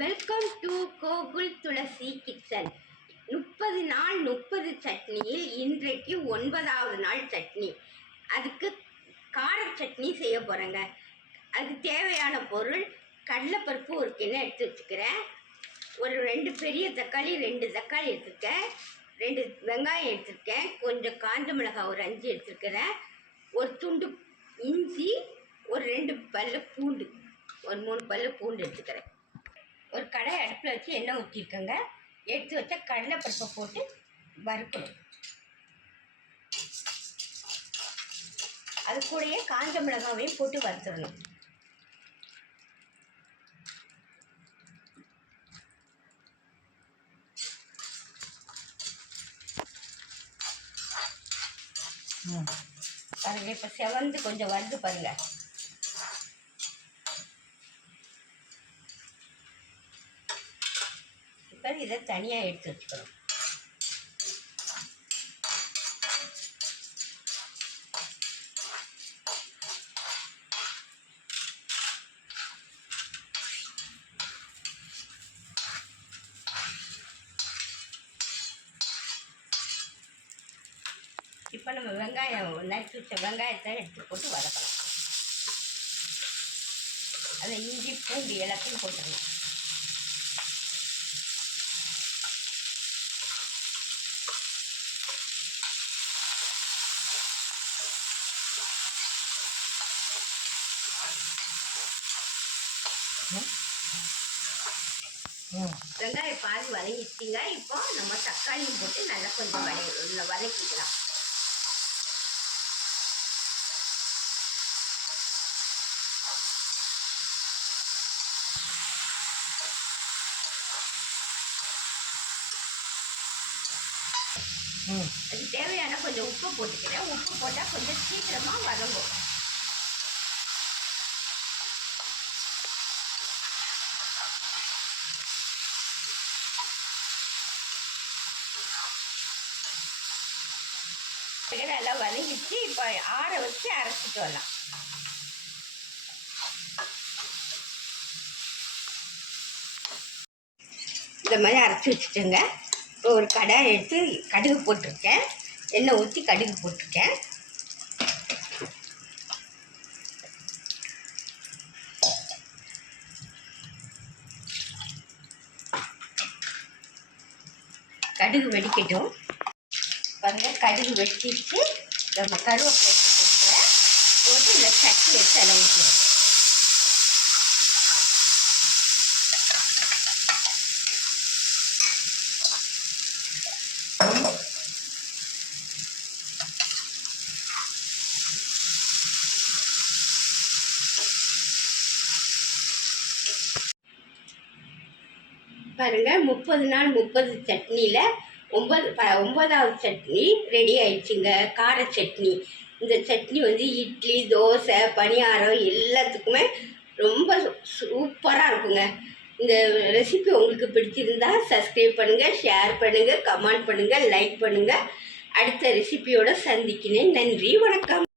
Welcome to Gokul Tulasi kitchen. 30 நாள் 30 சட்னியில் இன்றைக்கு 9வது நாள் சட்னி. அதுக்கு கார சட்னி செய்ய போகிறேங்க. அதுக்கு தேவையான பொருள் கடலைப்பருப்பு ஒரு கிண்ணம் எடுத்து வச்சுக்கிறேன். ஒரு 2 பெரிய தக்காளி 2 தக்காளி எடுத்துருக்கேன். 2 வெங்காயம் எடுத்துருக்கேன். கொஞ்சம் காஞ்ச மிளகாய் ஒரு 5 எடுத்துருக்கிறேன். ஒரு துண்டு இஞ்சி, ஒரு 2 பல்லு பூண்டு, ஒரு 3 பல்லு பூண்டு எடுத்துக்கிறேன். ஒரு கடாய் அடுப்பில் வச்சு எண்ணெய் ஊற்றிருக்கேங்க. எடுத்து வச்ச கடலைப்பருப்பை போட்டு வறுக்கணும். அது கூடயே காஞ்ச மிளகாவையும் போட்டு வறுத்துடணும். பாருங்க, இப்போ செவந்து கொஞ்சம் வருது பாருங்க. இப்போ இதை தனியாக எடுத்து வச்சுக்கணும். இப்போ நம்ம வெங்காயம் நறுக்கி வச்ச வெங்காயத்தை எடுத்து போட்டு வதக்கலாம். அதில் இஞ்சி பூண்டு எல்லாத்தையும் போட்டுடணும். வெங்காயம் பாதி வதங்கிச்சிங்க. இப்போ நம்ம தக்காளியும் போட்டு நல்லா கொஞ்சம் வதக்கிக்கலாம். அதுக்கு தேவையான கொஞ்சம் உப்பு போட்டுக்கிறேன். உப்பு போட்டால் கொஞ்சம் சீக்கிரமாக வதங்கும். நல்லா வதங்கிச்சு. இப்போ ஆற வச்சு அரைச்சிட்டு வரலாம். இந்த மாதிரி அரைச்சி வச்சுட்டேங்க. இப்போ ஒரு கடாய் எடுத்து கடுகு போட்டிருக்கேன். எண்ணெய் ஊற்றி கடுகு போட்டிருக்கேன். கடுகு வெடிக்கட்டும். பாருங்கள், கடுகு வெடிச்சிச்சு. நம்ம கருவேப்பிலை எடுத்து போட்டுக்கிறேன். போட்டு இந்த சட்னி வச்சு அதை ஊற்றுவோம். பாருங்க, 30 நாள் 30 சட்னியில் 9வது சட்னி ரெடி ஆயிடுச்சுங்க. கார சட்னி. இந்த சட்னி வந்து இட்லி, தோசை, பணியாரம் எல்லாத்துக்குமே ரொம்ப சூப்பராக இருக்குங்க. இந்த ரெசிபி உங்களுக்கு பிடிச்சிருந்தா சப்ஸ்கிரைப் பண்ணுங்கள், ஷேர் பண்ணுங்கள், கமெண்ட் பண்ணுங்கள், லைக் பண்ணுங்கள். அடுத்த ரெசிபியோடு சந்திக்கிறேன். நன்றி, வணக்கம்.